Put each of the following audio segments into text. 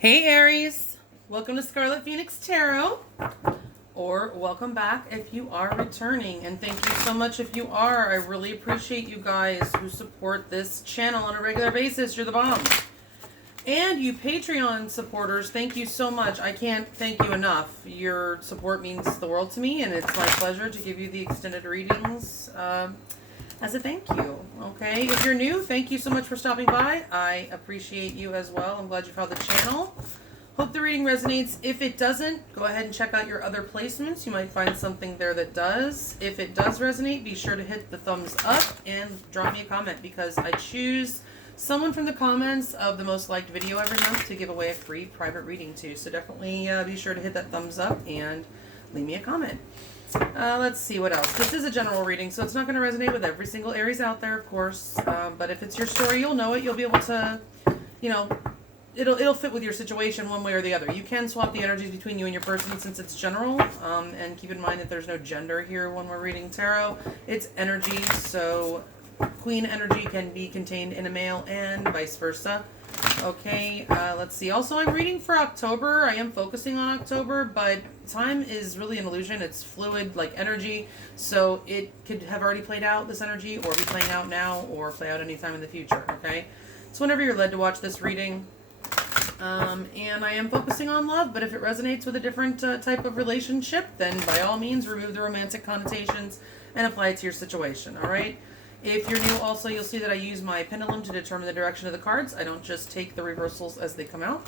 Hey Aries, welcome to Scarlet Phoenix Tarot, or welcome back if you are returning, and thank you so much if you are. I really appreciate you guys who support this channel on a regular basis. You're the bomb. And you Patreon supporters, thank you so much. I can't thank you enough. Your support means the world to me, and it's my pleasure to give you the extended readings as a thank you. Okay, if you're new, thank you so much for stopping by. I appreciate you as well. I'm glad you found the channel. Hope the reading resonates. If it doesn't, go ahead and check out your other placements. You might find something there that does. If it does resonate, be sure to hit the thumbs up and drop me a comment, because I choose someone from the comments of the most liked video every month to give away a free private reading to. So definitely be sure to hit that thumbs up and leave me a comment. Let's see what else. This is a general reading, so it's not going to resonate with every single Aries out there, of course. But if it's your story, you'll know it. You'll be able to, you know, it'll fit with your situation one way or the other. You can swap the energies between you and your person since it's general. And keep in mind that there's no gender here when we're reading tarot. It's energy, so queen energy can be contained in a male and vice versa. Okay, let's see. Also, I'm reading for October. I am focusing on October, but time is really an illusion. It's fluid, like energy. So it could have already played out, this energy, or be playing out now, or play out anytime in the future, okay? So whenever you're led to watch this reading. And I am focusing on love, but if it resonates with a different type of relationship, then by all means, remove the romantic connotations and apply it to your situation, all right? If you're new, also, you'll see that I use my pendulum to determine the direction of the cards. I don't just take the reversals as they come out.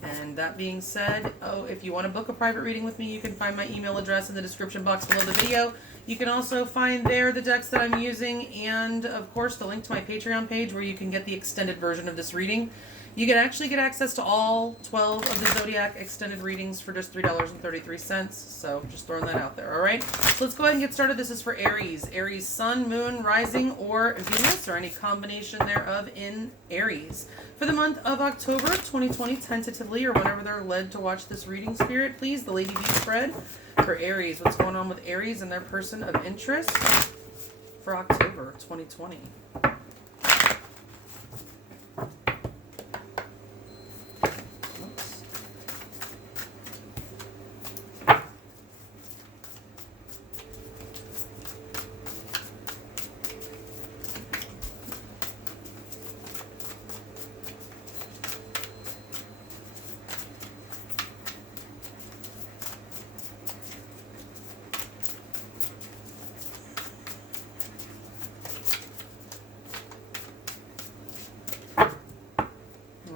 And that being said, if you want to book a private reading with me, you can find my email address in the description box below the video. You can also find there the decks that I'm using, and of course the link to my Patreon page where you can get the extended version of this reading. You can actually get access to all 12 of the ZODIAC extended readings for just $3.33. So just throwing that out there, all right? So let's go ahead and get started. This is for Aries. Aries Sun, Moon, Rising, or Venus, or any combination thereof in Aries. For the month of October 2020, tentatively, or whenever they're led to watch this reading, Spirit, please, the Lady B spread for Aries. What's going on with Aries and their person of interest for October 2020?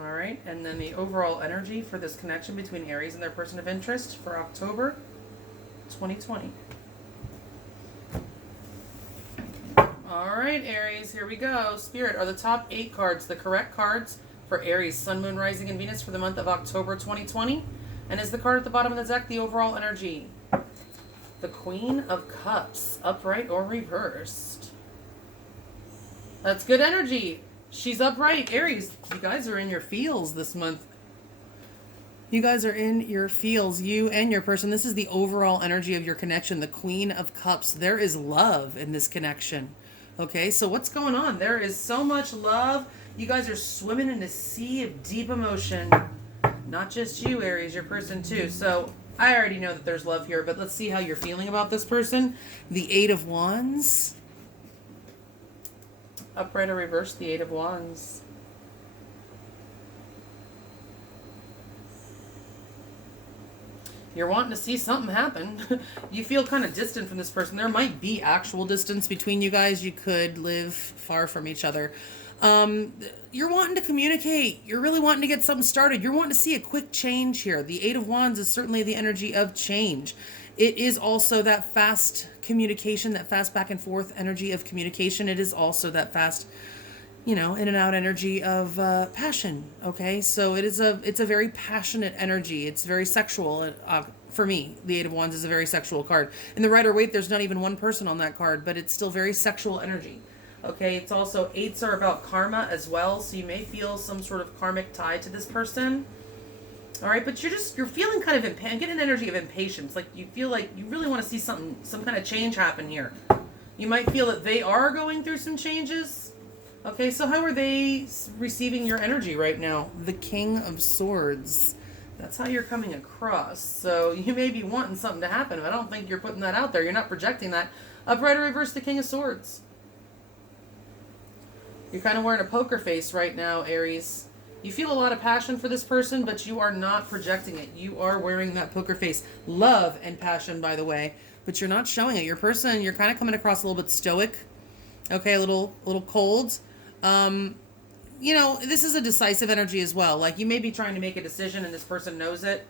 Alright, and then the overall energy for this connection between Aries and their person of interest for October 2020. Alright, Aries, here we go. Spirit, are the top 8 cards the correct cards for Aries, Sun, Moon, Rising, and Venus for the month of October 2020? And is the card at the bottom of the deck the overall energy? The Queen of Cups, upright or reversed. That's good energy. She's upright. Aries, you guys are in your feels this month. You guys are in your feels, you and your person. This is the overall energy of your connection, the Queen of Cups. There is love in this connection. Okay, so what's going on? There is so much love. You guys are swimming in a sea of deep emotion. Not just you, Aries, your person too. So I already know that there's love here, but let's see how you're feeling about this person. The 8 of Wands. Upright or reversed, the 8 of Wands. You're wanting to see something happen. You feel kind of distant from this person. There might be actual distance between you guys. You could live far from each other. You're wanting to communicate. You're really wanting to get something started. You're wanting to see a quick change here. The 8 of Wands is certainly the energy of change. It is also that fast communication, that fast back and forth energy of communication. It is also that fast, you know, in and out energy of passion. Okay, so it's a very passionate energy. It's very sexual. For me, the 8 of Wands is a very sexual card. In the Rider-Waite, there's not even one person on that card, but it's still very sexual energy. Okay, it's also 8s are about karma as well, so you may feel some sort of karmic tie to this person. All right, but you're feeling kind of getting an energy of impatience. Like you feel like you really want to see some kind of change happen here. You might feel that they are going through some changes. Okay, so how are they receiving your energy right now? The King of Swords. That's how you're coming across. So you may be wanting something to happen, but I don't think you're putting that out there. You're not projecting that. Upright or reverse, the King of Swords. You're kind of wearing a poker face right now, Aries. You feel a lot of passion for this person, but you are not projecting it. You are wearing that poker face. Love and passion, by the way, but you're not showing it. Your person, you're kind of coming across a little bit stoic. Okay, a little cold. You know, this is a decisive energy as well. Like, you may be trying to make a decision and this person knows it.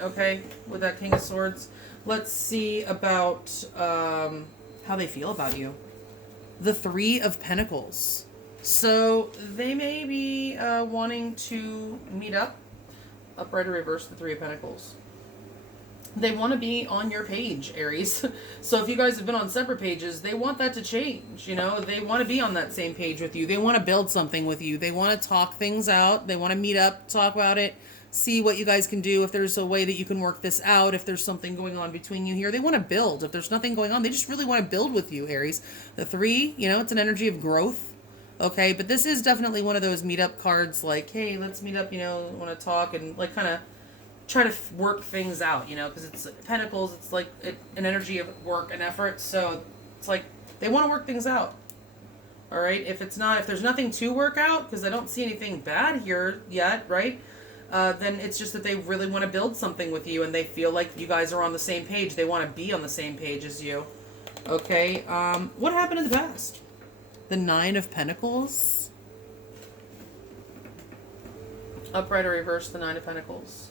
Okay, with that King of Swords. Let's see about how they feel about you. The Three of Pentacles. So they may be wanting to meet up. Upright or reverse, the Three of Pentacles. They want to be on your page, Aries. So if you guys have been on separate pages, they want that to change. You know, they want to be on that same page with you. They want to build something with you. They want to talk things out. They want to meet up, talk about it, see what you guys can do. If there's a way that you can work this out, if there's something going on between you here, they want to build. If there's nothing going on, they just really want to build with you, Aries. The Three, you know, it's an energy of growth. Okay, but this is definitely one of those meetup cards, like, hey, let's meet up, you know, want to talk and like kind of try to work things out, you know, because it's Pentacles, it's like an energy of work and effort, so it's like they want to work things out. All right, if there's nothing to work out, because I don't see anything bad here yet, right? Then it's just that they really want to build something with you and they feel like you guys are on the same page. They want to be on the same page as you. Okay, what happened in the past? The Nine of Pentacles. Upright or reverse, the Nine of Pentacles.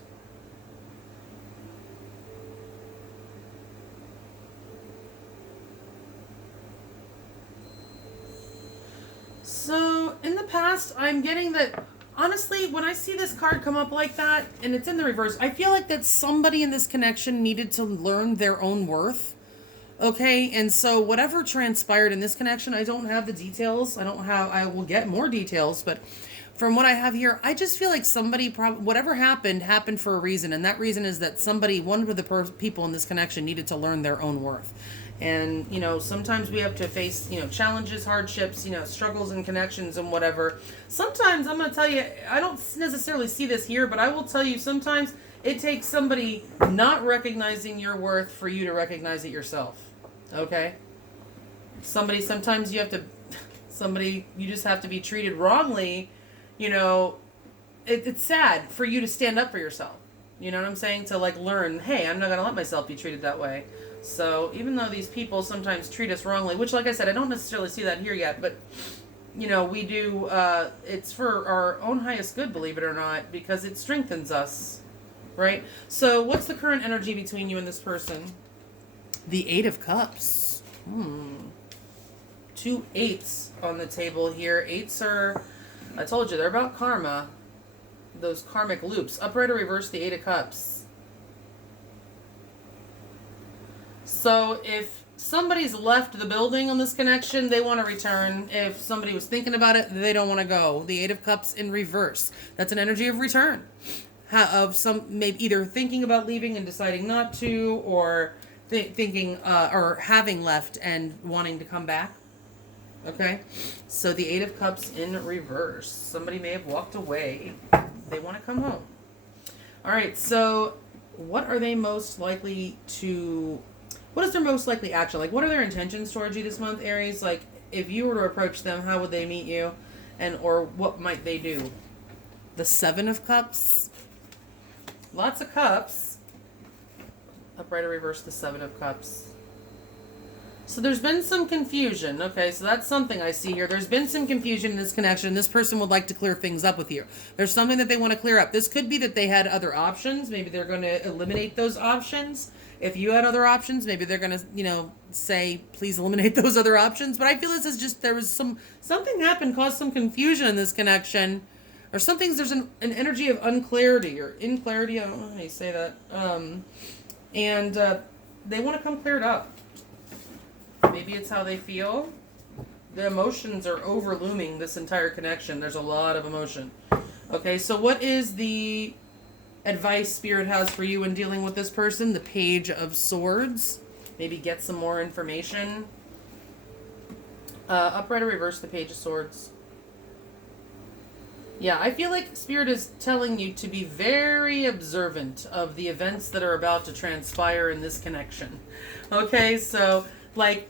So, in the past, I'm getting that, honestly, when I see this card come up like that, and it's in the reverse, I feel like that somebody in this connection needed to learn their own worth. Okay, and so whatever transpired in this connection, I don't have the details. I will get more details, but from what I have here, I just feel like somebody, whatever happened for a reason, and that reason is that one of the people in this connection needed to learn their own worth. And, you know, sometimes we have to face, you know, challenges, hardships, you know, struggles and connections and whatever. Sometimes, I'm going to tell you, I don't necessarily see this here, but I will tell you sometimes it takes somebody not recognizing your worth for you to recognize it yourself. Okay? Sometimes you just have to be treated wrongly. You know, it's sad for you to stand up for yourself. You know what I'm saying? To like learn, hey, I'm not going to let myself be treated that way. So even though these people sometimes treat us wrongly, which like I said, I don't necessarily see that here yet, but you know, we do, it's for our own highest good, believe it or not, because it strengthens us, right? So what's the current energy between you and this person? The Eight of Cups. 2 8s on the table here. 8s are, I told you, they're about karma. Those karmic loops. Upright or reverse, the Eight of Cups. So if somebody's left the building on this connection, they want to return. If somebody was thinking about it, they don't want to go. The Eight of Cups in reverse. That's an energy of return. Of some, maybe either thinking about leaving and deciding not to, or thinking or having left and wanting to come back. Okay? So the Eight of Cups in reverse. Somebody may have walked away. They want to come home. All right, so what are they most likely to... What is their most likely action? Like, what are their intentions towards you this month, Aries? Like, if you were to approach them, how would they meet you? Or what might they do? The Seven of Cups. Lots of cups. Upright or reverse, the Seven of Cups. So there's been some confusion. Okay, so that's something I see here. There's been some confusion in this connection. This person would like to clear things up with you. There's something that they want to clear up. This could be that they had other options. Maybe they're going to eliminate those options. If you had other options, maybe they're going to, you know, say, please eliminate those other options. But I feel this is just, there was something happened, caused some confusion in this connection. Or there's an energy of unclarity or inclarity. I don't know how you say that. And they want to come cleared up. Maybe it's how they feel. The emotions are overlooming this entire connection. There's a lot of emotion. Okay, so what is the advice Spirit has for you in dealing with this person? The Page of Swords. Maybe get some more information. Upright or reverse, the Page of Swords. Yeah, I feel like Spirit is telling you to be very observant of the events that are about to transpire in this connection. Okay, so, like,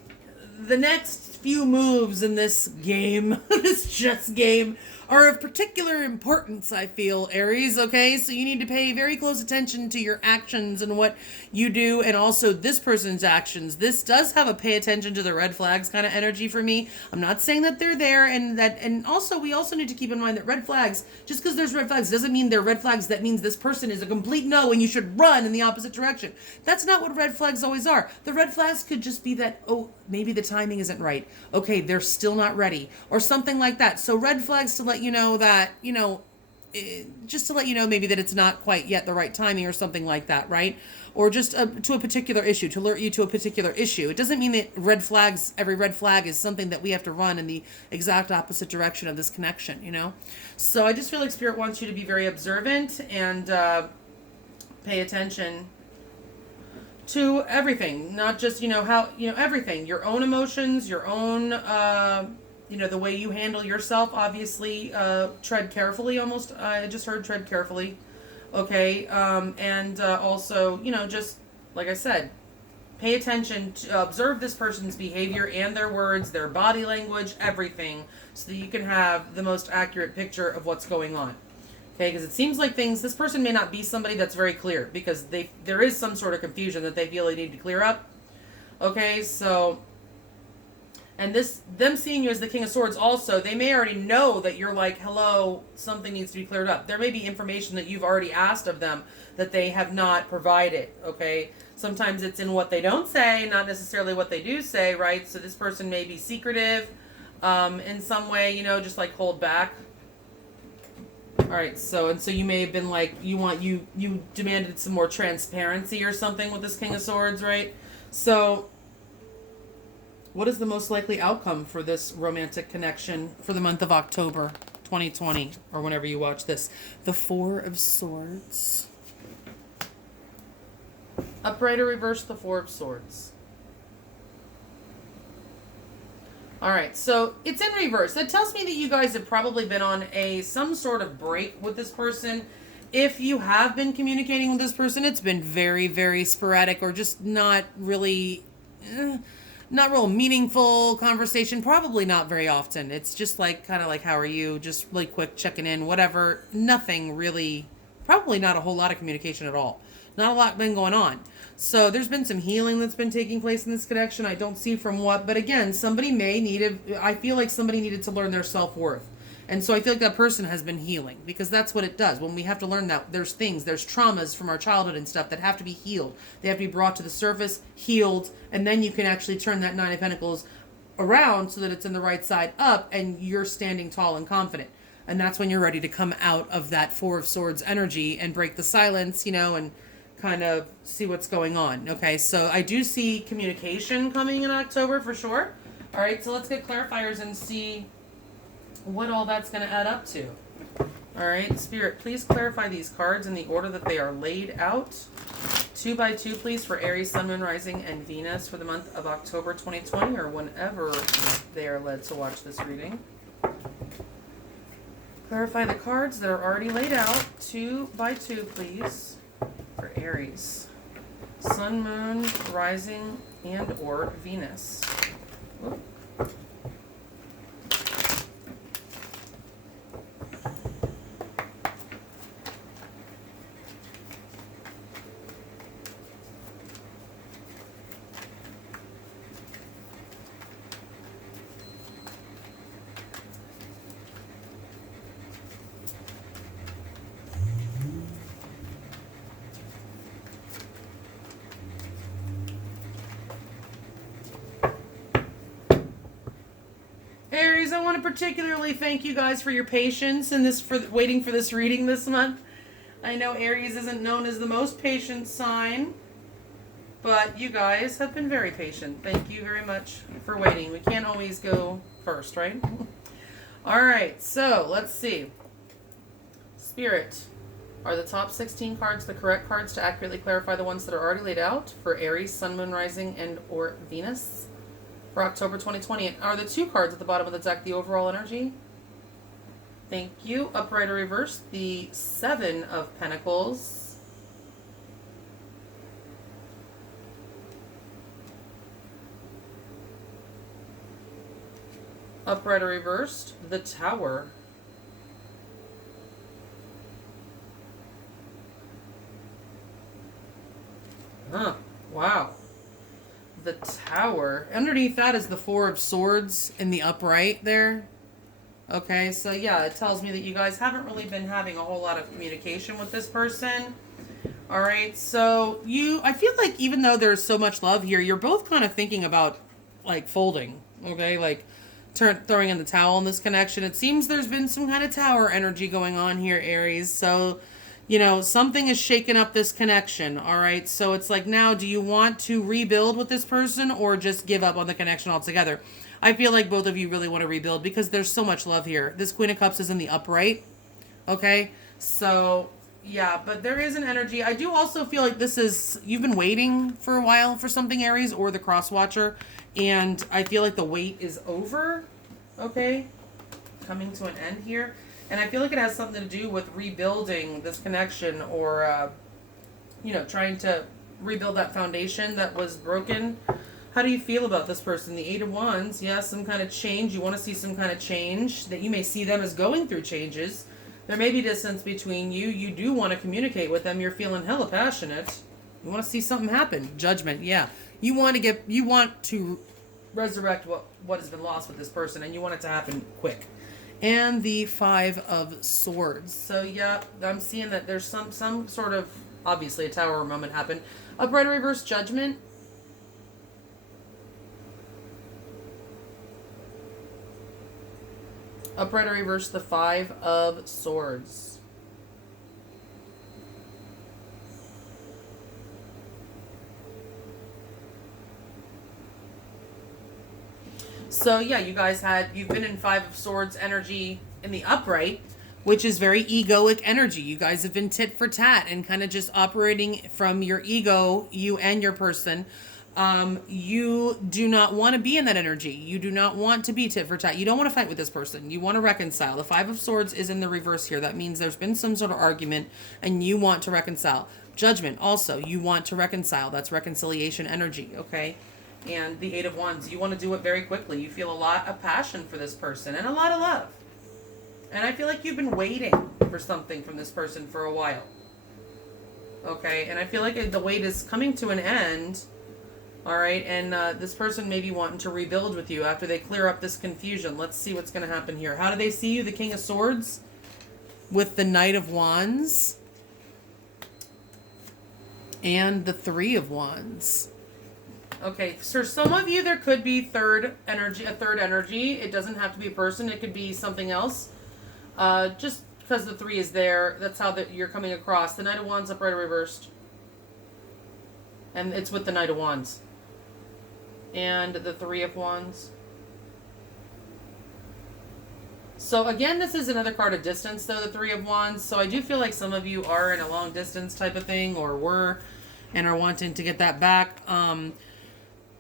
the next few moves in this game, this chess game, are of particular importance, I feel, Aries, okay? So you need to pay very close attention to your actions and what you do, and also this person's actions. This does have a pay attention to the red flags kind of energy for me. I'm not saying that they're there, and also we also need to keep in mind that red flags, just because there's red flags doesn't mean they're red flags. That means this person is a complete no and you should run in the opposite direction. That's not what red flags always are. The red flags could just be that, oh, maybe the timing isn't right. Okay, they're still not ready, or something like that. So red flags to let you know that, just to let you know maybe that it's not quite yet the right timing or something like that, right? Or just to a particular issue, to alert you to a particular issue. It doesn't mean that every red flag is something that we have to run in the exact opposite direction of this connection, So I just feel like Spirit wants you to be very observant and pay attention to everything, not just, everything, your own emotions, your own, the way you handle yourself, obviously, tread carefully almost. I just heard tread carefully. Okay. And also, just like I said, pay attention to observe this person's behavior and their words, their body language, everything, so that you can have the most accurate picture of what's going on. Okay, because it seems like this person may not be somebody that's very clear, because there is some sort of confusion that they feel they need to clear up. Okay, so, and them seeing you as the King of Swords also, they may already know that you're like, hello, something needs to be cleared up. There may be information that you've already asked of them that they have not provided, okay? Sometimes it's in what they don't say, not necessarily what they do say, right? So this person may be secretive in some way, just like hold back. All right, so you may have been like, you demanded some more transparency or something with this King of Swords, right? So what is the most likely outcome for this romantic connection for the month of October 2020, or whenever you watch this? The Four of Swords. Upright or reverse, the Four of Swords. All right, so it's in reverse. That tells me that you guys have probably been on some sort of break with this person. If you have been communicating with this person, it's been very, very sporadic, or just not really, not real meaningful conversation. Probably not very often. It's just like, kind of like, how are you? Just really quick checking in, whatever. Nothing really, probably not a whole lot of communication at all. Not a lot been going on. So there's been some healing that's been taking place in this connection. I don't see from what, but again, I feel like somebody needed to learn their self-worth. And so I feel like that person has been healing, because that's what it does. When we have to learn that, there's traumas from our childhood and stuff that have to be healed. They have to be brought to the surface, healed, and then you can actually turn that Nine of Pentacles around so that it's in the right side up and you're standing tall and confident. And that's when you're ready to come out of that Four of Swords energy and break the silence, and kind of see what's going on. Okay, so I do see communication coming in October for sure. All right, so let's get clarifiers and see what all that's going to add up to. All right, Spirit, please clarify these cards in the order that they are laid out. 2 by 2, please, for Aries, Sun, Moon, Rising, and Venus for the month of October 2020, or whenever they are led to watch this reading. Clarify the cards that are already laid out. 2 by 2, please, for Aries, Sun, Moon, Rising, and or Venus. Whoop. Aries, I want to particularly thank you guys for your patience in waiting for this reading this month. I know Aries isn't known as the most patient sign, but you guys have been very patient. Thank you very much for waiting. We can't always go first, right? All right, so let's see. Spirit, are the top 16 cards the correct cards to accurately clarify the ones that are already laid out for Aries, Sun, Moon, Rising, and or Venus for October 2020? And are the 2 cards at the bottom of the deck the overall energy? Thank you. Upright or reverse, the Seven of Pentacles. Upright or reversed, the Tower. Huh. Wow. The Tower. Underneath that is the Four of Swords in the upright there. Okay, so yeah, it tells me that you guys haven't really been having a whole lot of communication with this person. All right, so I feel like even though there's so much love here, you're both kind of thinking about like folding, okay? Like throwing in the towel in this connection. It seems there's been some kind of tower energy going on here, Aries. So, you know, something is shaking up this connection, all right? So it's like, now, do you want to rebuild with this person or just give up on the connection altogether? I feel like both of you really want to rebuild because there's so much love here. This Queen of Cups is in the upright, okay? So, yeah, but there is an energy. I do also feel like this is, you've been waiting for a while for something, Aries, or the Cross Watcher, and I feel like the wait is over, okay? Coming to an end here. And I feel like it has something to do with rebuilding this connection or, you know, trying to rebuild that foundation that was broken. How do you feel about this person? The Eight of Wands, yeah, some kind of change. You want to see some kind of change, that you may see them as going through changes. There may be distance between you. You do want to communicate with them. You're feeling hella passionate. You want to see something happen. Judgment, yeah. You want to resurrect what has been lost with this person, and you want it to happen quick. And the Five of Swords. So yeah, I'm seeing that there's some sort of, obviously a tower moment happened. Upright or reverse, Judgment. Upright or reverse, the Five of Swords. So yeah, you guys you've been in Five of Swords energy in the upright, which is very egoic energy. You guys have been tit for tat and kind of just operating from your ego, you and your person. You do not want to be in that energy. You do not want to be tit for tat. You don't want to fight with this person. You want to reconcile. The Five of Swords is in the reverse here. That means there's been some sort of argument and you want to reconcile. Judgment also, you want to reconcile. That's reconciliation energy, okay? And the Eight of Wands, you want to do it very quickly. You feel a lot of passion for this person and a lot of love. And I feel like you've been waiting for something from this person for a while. Okay, and I feel like the wait is coming to an end. All right, and this person may be wanting to rebuild with you after they clear up this confusion. Let's see what's going to happen here. How do they see you? The King of Swords with the Knight of Wands and the Three of Wands. Okay, for some of you, there could be a third energy. It doesn't have to be a person. It could be something else. Just because the three is there, that's how you're coming across. The Knight of Wands upright or reversed. And it's with the Knight of Wands. And the Three of Wands. So again, this is another card of distance, though, the Three of Wands. So I do feel like some of you are in a long distance type of thing, or were, and are wanting to get that back.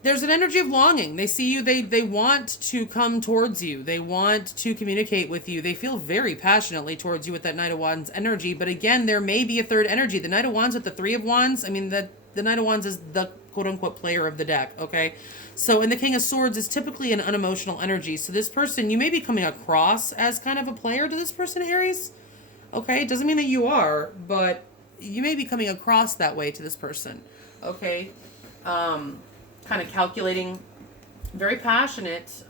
There's an energy of longing. They see you. They want to come towards you. They want to communicate with you. They feel very passionately towards you with that Knight of Wands energy. But again, there may be a third energy. The Knight of Wands with the Three of Wands. I mean, the Knight of Wands is the quote-unquote player of the deck, okay? So, and the King of Swords is typically an unemotional energy. So this person, you may be coming across as kind of a player to this person, Aries. Okay? It doesn't mean that you are, but you may be coming across that way to this person. Okay? Kind of calculating, very passionate,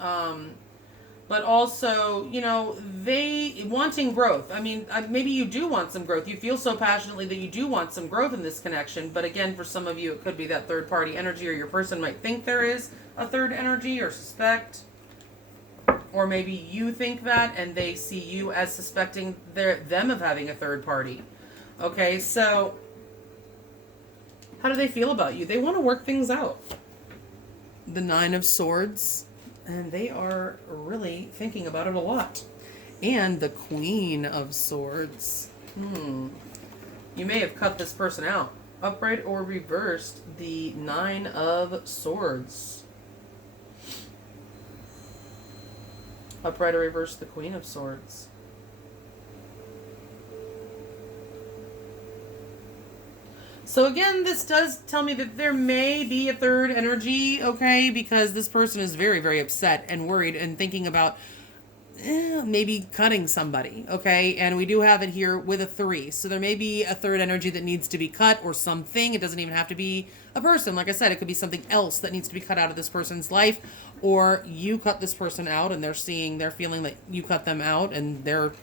but also, you know, they wanting growth. I mean, maybe you do want some growth. You feel so passionately that you do want some growth in this connection. But again, for some of you, it could be that third party energy, or your person might think there is a third energy or suspect. Or maybe you think that and they see you as suspecting them of having a third party. Okay, so how do they feel about you? They want to work things out. The Nine of Swords. And they are really thinking about it a lot. And the Queen of Swords. You may have cut this person out. Upright or reversed, the Nine of Swords. Upright or reversed, the Queen of Swords. So again, this does tell me that there may be a third energy, okay? Because this person is very, very upset and worried and thinking about maybe cutting somebody, okay? And we do have it here with a 3. So there may be a third energy that needs to be cut or something. It doesn't even have to be a person. Like I said, it could be something else that needs to be cut out of this person's life, or you cut this person out and they're feeling that you cut them out, and they're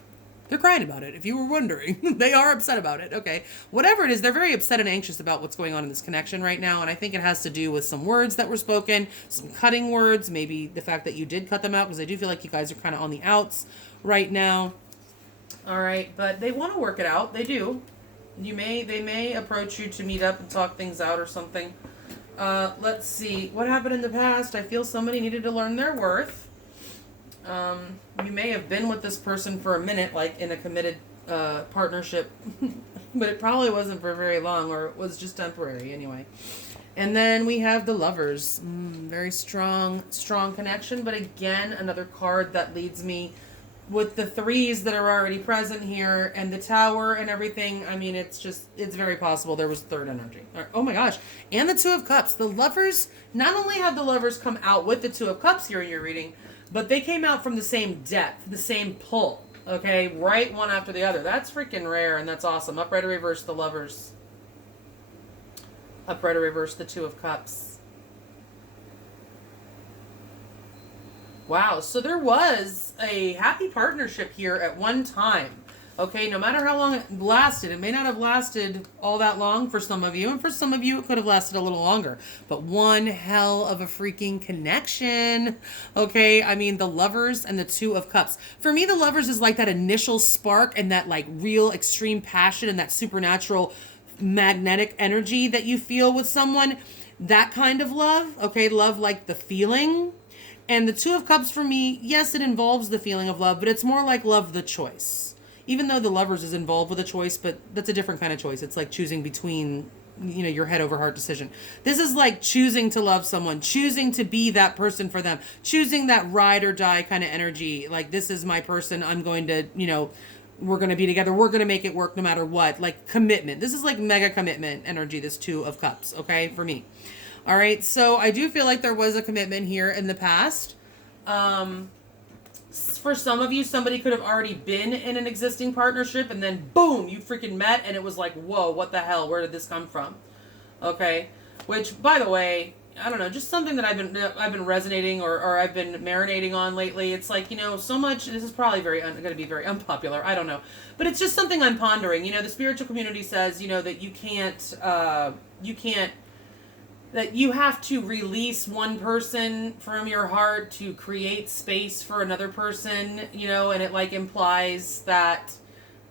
crying about it. If you were wondering, they are upset about it. Okay. Whatever it is, they're very upset and anxious about what's going on in this connection right now. And I think it has to do with some words that were spoken, some cutting words, maybe the fact that you did cut them out, because I do feel like you guys are kind of on the outs right now. All right. But they want to work it out. They do. They may approach you to meet up and talk things out or something. Let's see what happened in the past. I feel somebody needed to learn their worth. You may have been with this person for a minute, like in a committed partnership, but it probably wasn't for very long, or it was just temporary anyway. And then we have the Lovers. Very strong connection, but again, another card that leads me with the 3s that are already present here and the Tower and everything. I mean, it's very possible there was third energy. Oh my gosh. And the 2 of Cups. The Lovers, not only have the Lovers come out with the 2 of Cups here in your reading, but they came out from the same depth, the same pull, okay? Right one after the other. That's freaking rare, and that's awesome. Upright or reverse, the Lovers. Upright or reverse, the 2 of Cups. Wow, so there was a happy partnership here at one time. Okay, no matter how long it lasted, it may not have lasted all that long for some of you, and for some of you it could have lasted a little longer. But one hell of a freaking connection. Okay, I mean, the Lovers and the 2 of Cups. For me, the Lovers is like that initial spark and that like real extreme passion and that supernatural magnetic energy that you feel with someone. That kind of love, okay, love like the feeling. And the 2 of Cups for me, yes, it involves the feeling of love, but it's more like love the choice. Even though the Lovers is involved with a choice, but that's a different kind of choice. It's like choosing between, your head over heart decision. This is like choosing to love someone, choosing to be that person for them, choosing that ride or die kind of energy. Like, this is my person. I'm going to, we're going to be together. We're going to make it work no matter what. Like commitment. This is like mega commitment energy, this 2 of Cups, okay, for me. All right, so I do feel like there was a commitment here in the past. For some of you, somebody could have already been in an existing partnership, and then boom, you freaking met, and it was like, whoa, what the hell? Where did this come from? Okay, which, by the way, I don't know, just something that I've been resonating or I've been marinating on lately. It's like, so much. This is probably going to be very unpopular. I don't know, but it's just something I'm pondering. The spiritual community says, that you can't. That you have to release one person from your heart to create space for another person, and it like implies that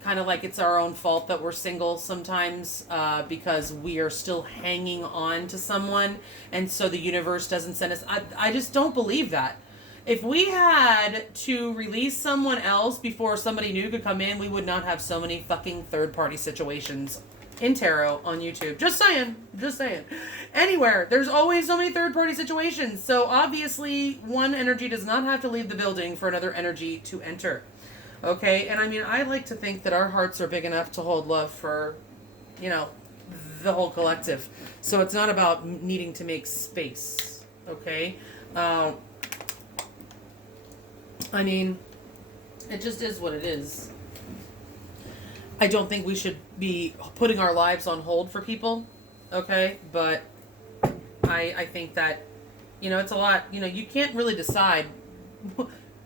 kind of like it's our own fault that we're single sometimes because we are still hanging on to someone, and so the universe doesn't send us. I just don't believe that. If we had to release someone else before somebody new could come in, we would not have so many fucking third-party situations in tarot on YouTube. Just saying. Anywhere. There's always so many third-party situations. So obviously, one energy does not have to leave the building for another energy to enter. Okay? And I mean, I like to think that our hearts are big enough to hold love for, the whole collective. So it's not about needing to make space. Okay? I mean, it just is what it is. I don't think we should be putting our lives on hold for people, okay? But I think that, it's a lot. You can't really decide,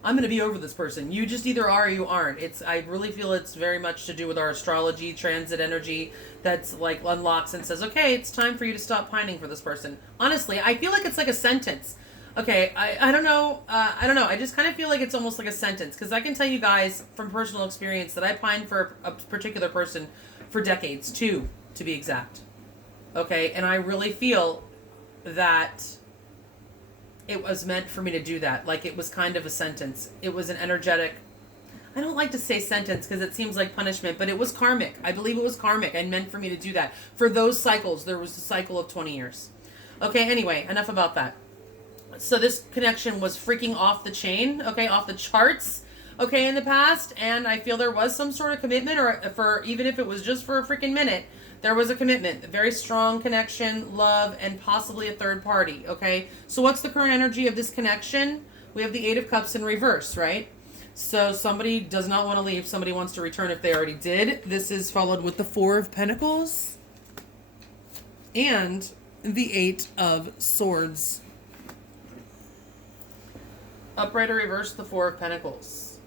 I'm going to be over this person. You just either are or you aren't. I really feel it's very much to do with our astrology, transit energy, that's like unlocks and says, okay, it's time for you to stop pining for this person. Honestly, I feel like it's like a sentence. Okay, I don't know. I just kind of feel like it's almost like a sentence, because I can tell you guys from personal experience that I pined for a particular person for decades, 2 to be exact. Okay, and I really feel that it was meant for me to do that. Like, it was kind of a sentence. It was an energetic. I don't like to say sentence because it seems like punishment, but it was karmic. I believe it was karmic and meant for me to do that. For those cycles, there was a cycle of 20 years. Okay, anyway, enough about that. So this connection was freaking off the chain, okay, off the charts. okay, in the past, and I feel there was some sort of commitment, or for even if it was just for a freaking minute, there was a commitment, a very strong connection, love, and possibly a third party, okay? So what's the current energy of this connection? We have the Eight of Cups in reverse, right? So somebody does not want to leave, somebody wants to return if they already did. This is followed with the Four of Pentacles and the Eight of Swords. Upright or reverse, the Four of Pentacles.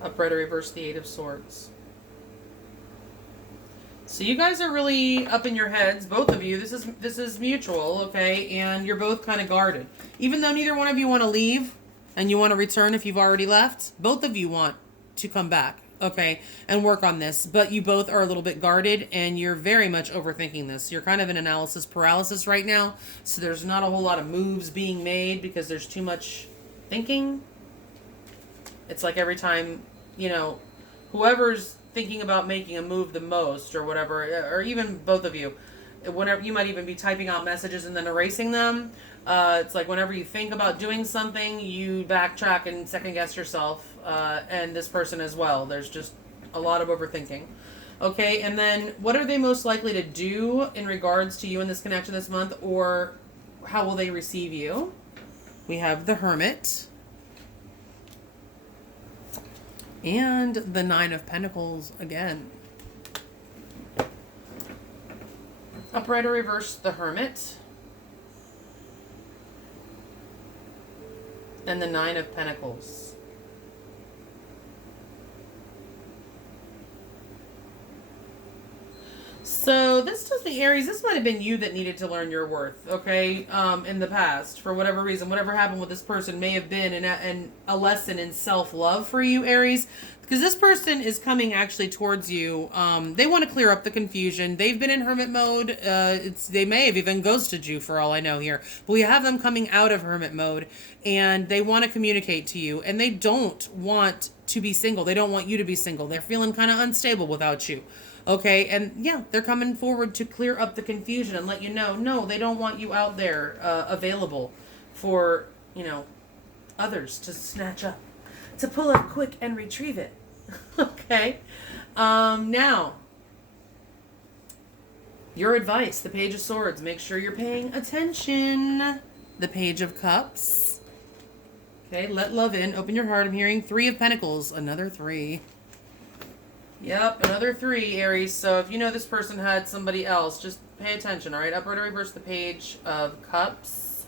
Upright or reverse, the Eight of Swords. So you guys are really up in your heads, both of you. This is mutual, okay? And you're both kind of guarded. Even though neither one of you want to leave and you want to return if you've already left, both of you want to come back, okay, and work on this. But you both are a little bit guarded and you're very much overthinking this. You're kind of in analysis paralysis right now. So there's not a whole lot of moves being made because there's too much thinking. It's like every time, you know, whoever's thinking about making a move the most or whatever, or even both of you, whenever you might even be typing out messages and then erasing them. It's like whenever you think about doing something, you backtrack and second guess yourself, and this person as well. There's just a lot of overthinking. Okay, and then what are they most likely to do in regards to you in this connection this month, or how will they receive you? We have the Hermit. And the Nine of Pentacles again. Upright or reverse, the Hermit. And the Nine of Pentacles. So this tells me, Aries, this might have been you that needed to learn your worth, okay, in the past. For whatever reason, whatever happened with this person may have been a lesson in self-love for you, Aries. Because this person is coming actually towards you. They want to clear up the confusion. They've been in hermit mode. They may have even ghosted you for all I know here. But we have them coming out of hermit mode. And they want to communicate to you. And they don't want to be single. They don't want you to be single. They're feeling kind of unstable without you. Okay, and yeah, they're coming forward to clear up the confusion and let you know, no, they don't want you out there available for, you know, others to snatch up, to pull up quick and retrieve it. Okay, now, your advice, the Page of Swords, make sure you're paying attention. The Page of Cups. Okay, let love in, open your heart. I'm hearing Three of Pentacles, another three. Yep, another three, Aries. So if you know this person had somebody else, just pay attention, all right? Upright or reverse, the Page of Cups.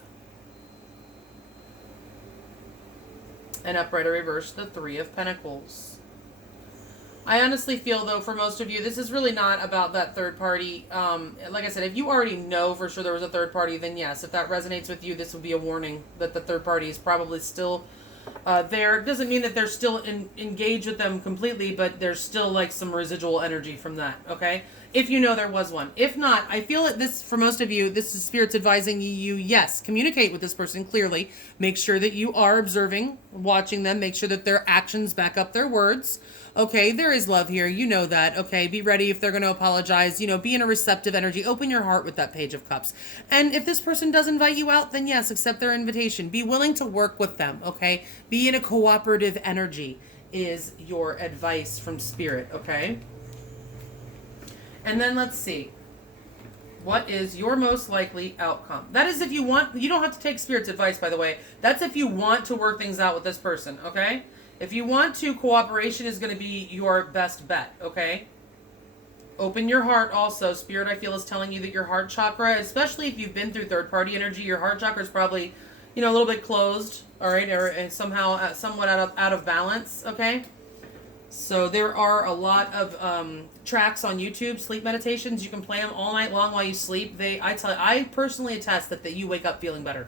And upright or reverse, the Three of Pentacles. I honestly feel, though, for most of you, this is really not about that third party. Like I said, if you already know for sure there was a third party, then yes, if that resonates with you, this would be a warning that the third party is probably still there. It doesn't mean that they're still engaged with them completely, but there's still like some residual energy from that, okay? If you know there was one. If not, I feel that this, for most of you, this is Spirit's advising you, yes, communicate with this person clearly. Make sure that you are observing, watching them. Make sure that their actions back up their words. Okay, there is love here. You know that. Okay, be ready if they're going to apologize. You know, be in a receptive energy. Open your heart with that Page of Cups. And if this person does invite you out, then yes, accept their invitation. Be willing to work with them, okay? Be in a cooperative energy is your advice from Spirit, okay? And then let's see. What is your most likely outcome? That is if you want, you don't have to take Spirit's advice, by the way. That's if you want to work things out with this person, okay? If you want to, cooperation is going to be your best bet, okay? Open your heart also. Spirit, I feel, is telling you that your heart chakra, especially if you've been through third-party energy, your heart chakra is probably, you know, a little bit closed, all right, or somehow, somewhat out of balance, okay? So there are a lot of tracks on YouTube, sleep meditations. You can play them all night long while you sleep. I personally attest that you wake up feeling better.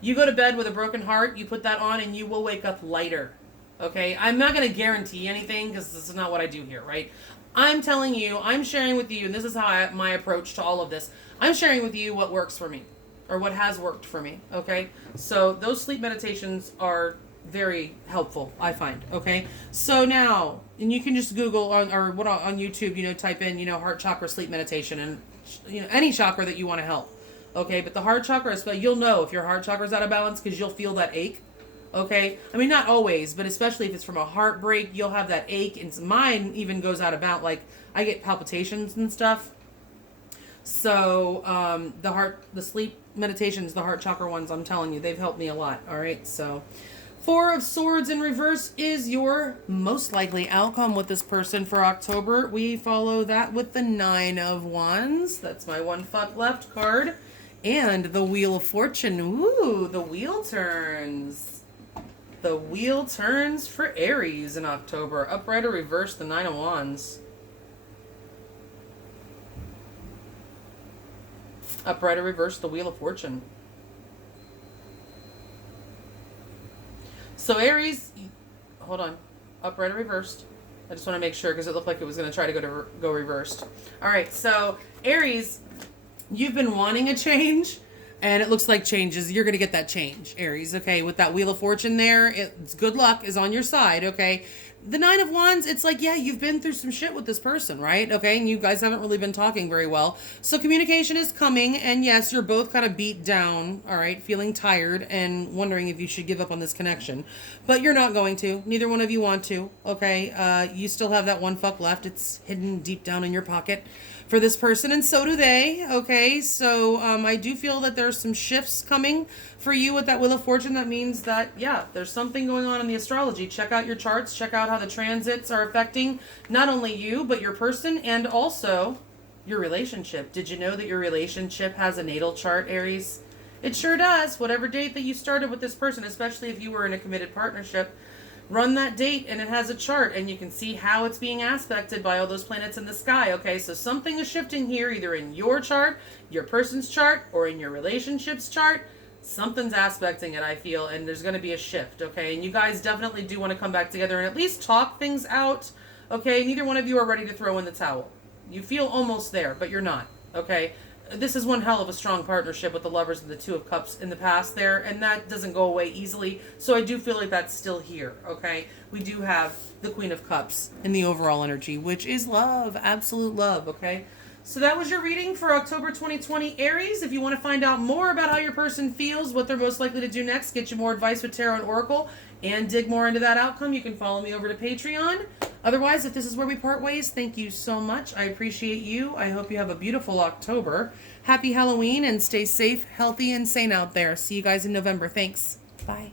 You go to bed with a broken heart, you put that on, and you will wake up lighter. Okay, I'm not going to guarantee anything because this is not what I do here, right? I'm telling you, I'm sharing with you, and this is how my approach to all of this. I'm sharing with you what works for me, or what has worked for me, okay? So those sleep meditations are very helpful, I find, okay? So now, and you can just Google on YouTube, you know, type in, you know, heart chakra sleep meditation, and, you know, any chakra that you want to help, okay? But the heart chakra, you'll know if your heart chakra is out of balance because you'll feel that ache. Okay? I mean, not always, but especially if it's from a heartbreak, you'll have that ache. And mine even goes out about, like, I get palpitations and stuff. So, the sleep meditations, the heart chakra ones, I'm telling you, they've helped me a lot. All right? So, Four of Swords in reverse is your most likely outcome with this person for October. We follow that with the Nine of Wands. That's my one fuck left card. And the Wheel of Fortune. Ooh, the wheel turns. The wheel turns for Aries in October. Upright or reverse, the Nine of Wands. Upright or reverse, the Wheel of Fortune. So Aries, hold on. Upright or reversed. I just want to make sure because it looked like it was going to try to go reversed. All right, so Aries, you've been wanting a change, and it looks like changes. You're going to get that change, Aries, okay? With that Wheel of Fortune there, it's good luck is on your side, okay? The Nine of Wands, it's like, yeah, you've been through some shit with this person, right? Okay, and you guys haven't really been talking very well. So communication is coming, and yes, you're both kind of beat down, all right, feeling tired and wondering if you should give up on this connection. But you're not going to. Neither one of you want to, okay? You still have that one fuck left. It's hidden deep down in your pocket for this person, and so do they, okay? So I do feel that there's some shifts coming for you with that Wheel of Fortune. That means that, yeah, there's something going on in the astrology. Check out your charts. Check out how the transits are affecting not only you, but your person and also your relationship. Did you know that your relationship has a natal chart, Aries? It sure does. Whatever date that you started with this person, especially if you were in a committed partnership, run that date and it has a chart and you can see how it's being aspected by all those planets in the sky. Okay, so something is shifting here, either in your chart, your person's chart, or in your relationship's chart. Something's aspecting it, I feel, and there's going to be a shift, okay? And you guys definitely do want to come back together and at least talk things out, okay? Neither one of you are ready to throw in the towel. You feel almost there, but you're not, okay? This is one hell of a strong partnership with the Lovers and the Two of Cups in the past there, and that doesn't go away easily, so I do feel like that's still here, okay? We do have the Queen of Cups in the overall energy, which is love, absolute love, okay? So that was your reading for October 2020, Aries. If you want to find out more about how your person feels, what they're most likely to do next, get you more advice with Tarot and Oracle, and dig more into that outcome, you can follow me over to Patreon. Otherwise, if this is where we part ways, thank you so much. I appreciate you. I hope you have a beautiful October. Happy Halloween, and stay safe, healthy, and sane out there. See you guys in November. Thanks. Bye.